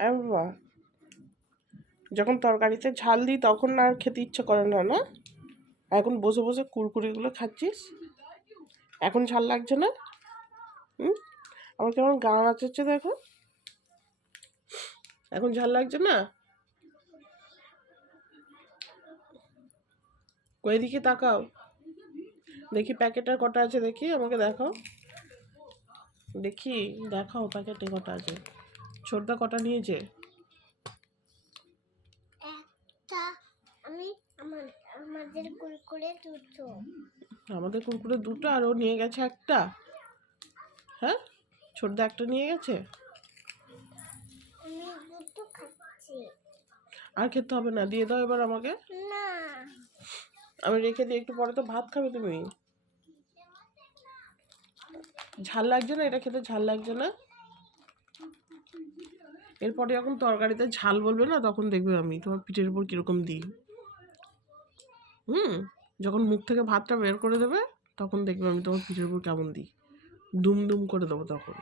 বাবা, যখন তরকারিতে ঝাল দিই তখন আর খেতে ইচ্ছে করে না, না? এখন বসে বসে কুরকুরিগুলো খাচ্ছিস, এখন ঝাল লাগছে না? হুম, আমার কেমন গা নাচাচ্ছে দেখো, এখন ঝাল লাগছে না? ওই দিকে তাকাও, দেখি প্যাকেটের কটা আছে, দেখি আমাকে দেখাও, দেখি দেখাও প্যাকেটে কটা আছে। ছোটদা কটা নিয়েছে? আমাদের কুরকুরে দুটো। আমাদের কুরকুরে দুটো, আর ও নিয়ে গেছে একটা। হ্যাঁ, ছোটদা একটা নিয়ে গেছে। আমি দুটো খাচ্ছি। আর খেতে হবে না, দিয়ে দাও এবার আমাকে। না, আমি রেখে দিই, একটু পরে তো ভাত খাবে তুমি। ঝাল লাগছে না? এটা খেতে ঝাল লাগছে না? এরপরে যখন তরকারিতে ঝাল বলবে না, তখন দেখবে আমি তোমার পিঠের উপর কিরকম দিই। যখন মুখ থেকে ভাতটা বের করে দেবে, তখন দেখবে আমি তোমার পিঠের উপর কেমন দিই, দুম দুম করে দেবো তখন।